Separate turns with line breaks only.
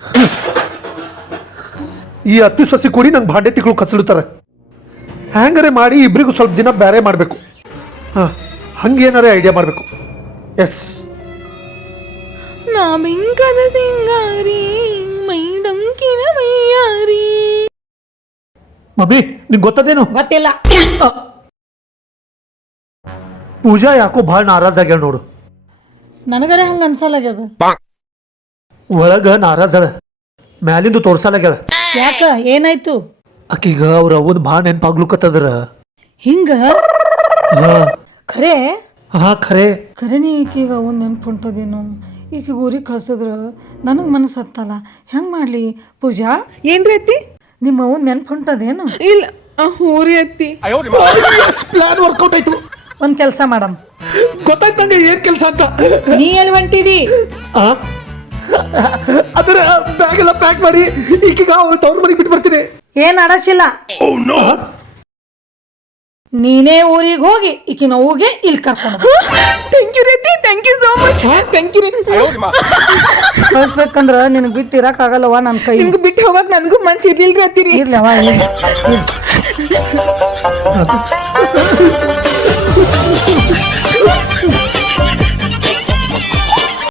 ಈ ಅತ್ತಿ ಸೊಸಿ ಕೂಡಿ ನಂಗೆ ಭಾಂಡೆ ತಿಕ್ಳು ಕಚ್ಲಿಡ್ತಾರೆ. ಹ್ಯಾಂಗರೆ ಮಾಡಿ ಇಬ್ಬರಿಗೂ ಸ್ವಲ್ಪ ದಿನ ಬೇರೆ ಮಾಡಬೇಕು. ಹಾಂ, ಹಂಗೇನಾರೇ ಐಡಿಯಾ ಮಾಡಬೇಕು. ಎಸ್,
ನಾ ಬೆಂಕದ ಸಿಂಗಾರಿ ಮೈಡಂಕಿನ ಮೈಯಾರಿ.
ಮಮ್ಮಿ ನಿಂಗೆ ಗೊತ್ತದೇನು?
ಗೊತ್ತಿಲ್ಲ.
ಪೂಜಾ ಯಾಕೋ ಭಾಳ ನಾರಾಜ್ ಆಗ್ಯಾಳ ನೋಡು.
ನನಗರ ಹಂಗೆ ಅನ್ಸಲಾಗ್ಯದ.
ಒಳಗ ನಾರಾಜಳ, ಮ್ಯಾಲಿಂದು ತೋರ್ಸಲಾಗ್ಯಾಳ.
ಯಾಕ ಏನಾಯ್ತು?
ಆಕೀಗ ಅವ್ರ ಅವನ್ ಭಾಳ ನೆನಪಾಗ್ಲುಕತ್ತದ್ರ.
ಹಿಂಗ ಖರೆ
ಖರೆ
ಖರೇನಿ ಈಕೀಗ ಅವನ್ ನೆನ್ಪು ಹೊಂಟದೇನು? ಈಕಿಗೆ ಊರಿಗೆ ಕಳ್ಸಿದ್ರ ನನಗೆ ಮನಸ್ಸು ಹತ್ತಲ್ಲ. ಹೆಂಗೆ ಮಾಡಲಿ ಪೂಜಾ?
ಏನ್ರಿ ಅತ್ತಿ?
ನಿಮ್ಮ ಅವನ್ ನೆನ್ಪು ಹೊಂಟದೇನು?
ಇಲ್ಲ ಹೂರಿ ಅತ್ತಿ.
ಪ್ಲಾನ್ ವರ್ಕೌಟ್ ಆಯ್ತು.
ಒಂದು ಕೆಲಸ ಮಾಡಮ್.
ಗೊತ್ತಾಯ್ತು ನಂಗೆ ಏನ್ ಕೆಲಸ ಅಂತ.
ನೀ ಎಲ್ಲಿ ಹೊಂಟಿದಿ?
ಅದರ ಬ್ಯಾಗ್ ಎಲ್ಲ ಪ್ಯಾಕ್ ಮಾಡಿ ಈಗೀಗ ಅವ್ರ ತವ್ರ ಮನೆಗೆ ಬಿಟ್ಟು ಬರ್ತೀನಿ.
ಏನ್ ಅಡಚಿಲ್ಲ. ನೀನೇ ಊರಿಗೆ ಹೋಗಿ ಈಕಿ ನೋವಿಗೆ ಇಲ್ಲಿ ಕರ್ಕೊಂಡು
ಥ್ಯಾಂಕ್ ಯು ರೀತಿ, thank you so much. Thank you ರೀ.
ಕಳಿಸ್ಬೇಕಂದ್ರ ನಿನಗೆ ಬಿಟ್ಟು ಇರಕ್ಕಾಗಲ್ಲವ ನನ್ನ ಕೈ.
ನಿಮ್ಗೆ ಬಿಟ್ಟು ಹೋಗಕ್ ನನಗೂ ಮನ್ಸು ಇರ್ಲಿಲ್ರಿ ಅತ್ತಿರಿ.
ಇರ್ಲವ.